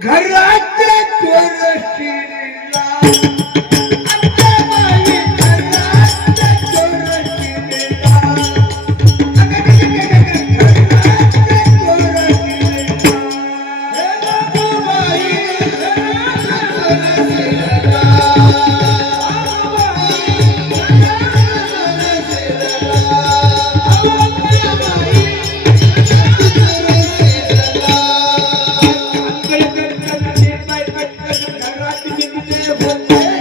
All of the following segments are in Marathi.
घर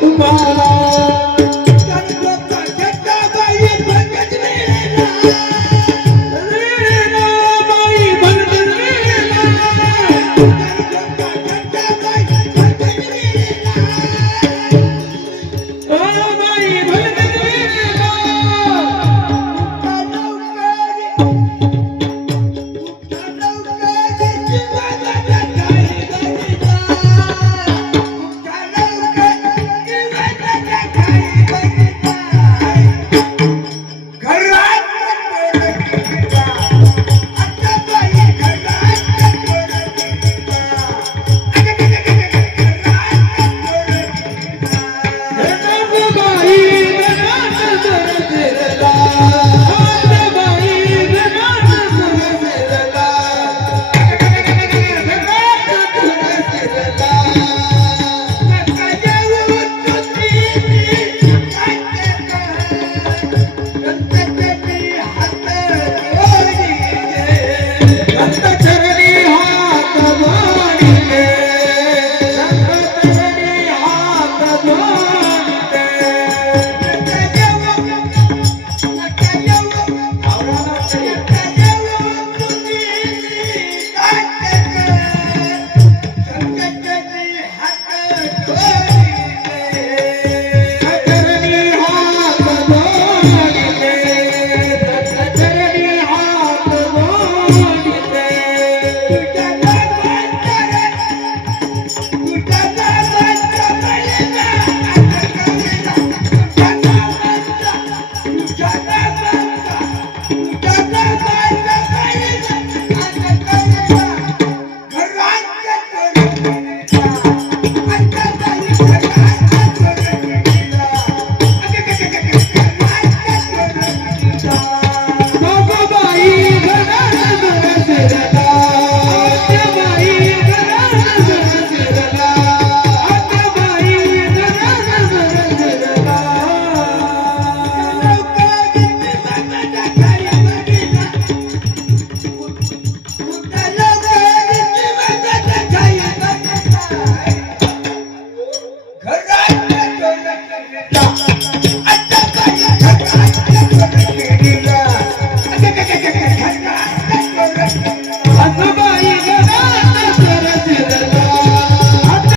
Kumara Thank you. Thank you.